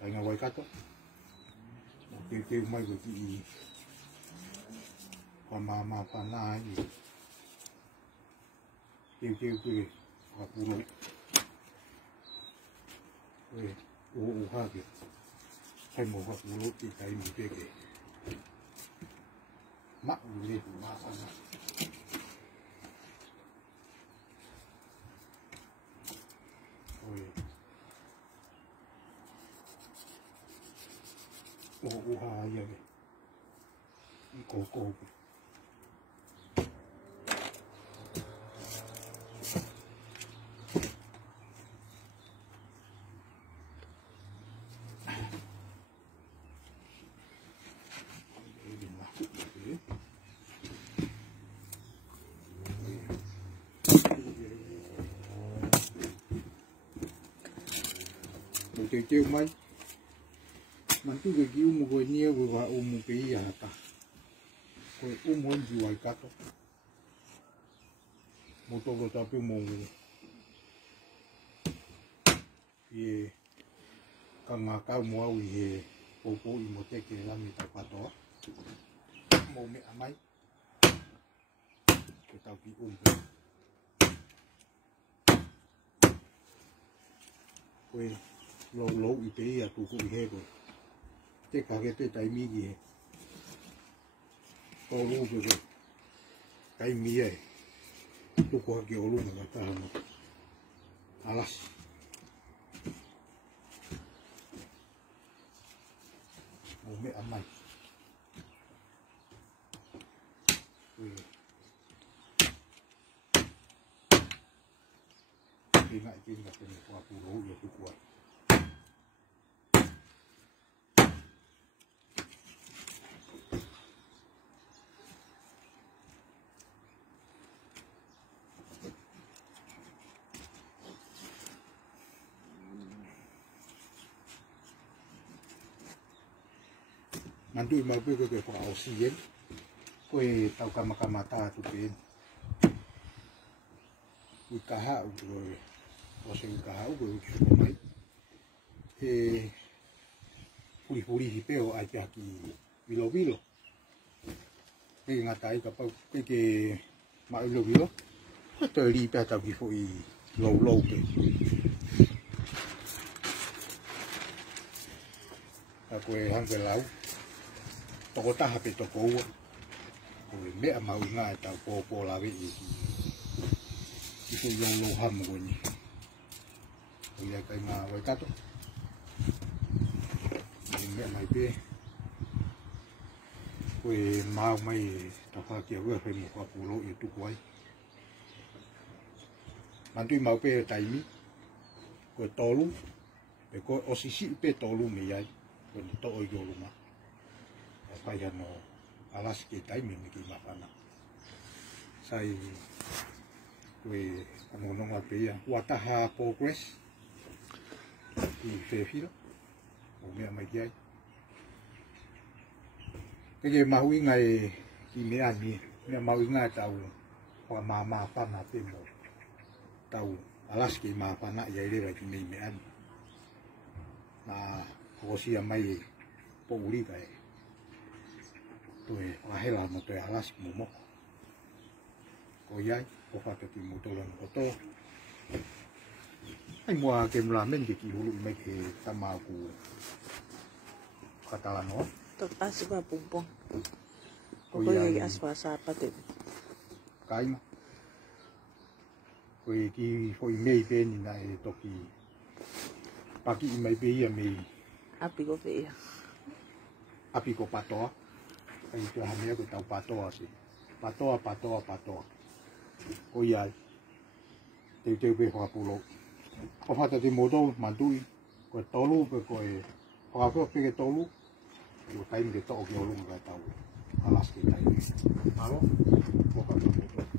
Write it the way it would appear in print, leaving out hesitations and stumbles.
tai ngā Waikato. Keu mai ko ki I whamama whanā I keu koe whakapuro. Koe o hake. Hai mo whakapuro ki tai mi peke. Ma ule ma sana. Koe. O ha ia ke. I koko. Kêu mấy mình cứ cái kêu một người nhiều người và một cái gì hả ta rồi muốn gì vậy cả một tô rồi ta phải mua thì càng mà cao mua thì bố một cái làm gì ta phải đó mua mẹ máy cái tao bị quên lâu y tế tụ cũng hết rồi, tất cả cái tay mi gì, to luôn rồi, tay mi ấy, tụ qua kiểu luôn người ta làm, alas, bố mẹ ăn mày, khi ngại kinh gặp cái qua phụ lỗ giờ tụ qua. Mandu mau pe ke ko oxygen ko tau kamata tu pe ukaha rồi o se ukaha rồi ko mai puri hi pe o ai ki vilo ke ngatai ka pa ke ma vilo to ri pe ta ki foi lâu pe a ko hang ke lau toko taha pe toko ua. Koe mea mau ngā tau pōpō lawe I ko yolo hamu koe ni. Koe ia kai ngā Waikato. Koe mea mai pe. Koe mau mai tau whakia ua whai mo whapuro I tuku ai. Mantui mau pe taimi. Koe tolu. Pe koe osisi pe tolu me iai. Koe ni to'o yolo ma. Pai no alas ke tai me ki mafana sai we ano nga pe ya wataha progress I fefilo o me mai ai ke maui ngai ki me ani me maui ngai tau wa mama fana pe mo tau alas ke mafana ya ile ki me ani na ko si mai po uri kai Tue ahela mo te alas mo ko yai ko fa te mo to lo to ai mo ke mla men ki hulu me ke tama ku katalano to asba pumpong ko yai asba sa pate kai ma ko ki foi me pe ni na e to ki paki mai pe ia me api ko pe api ko patoa Ai te hamea ko tau patoa si. Patoa. Ko iai. Te pe whapulo. Ko whata te moto mantui. Ko tolu pe ko e. Whakako pe ke tolu. Ko taimi ke to'o ke olunga tau. Alas ke taimi. Malo. Ko whata moto.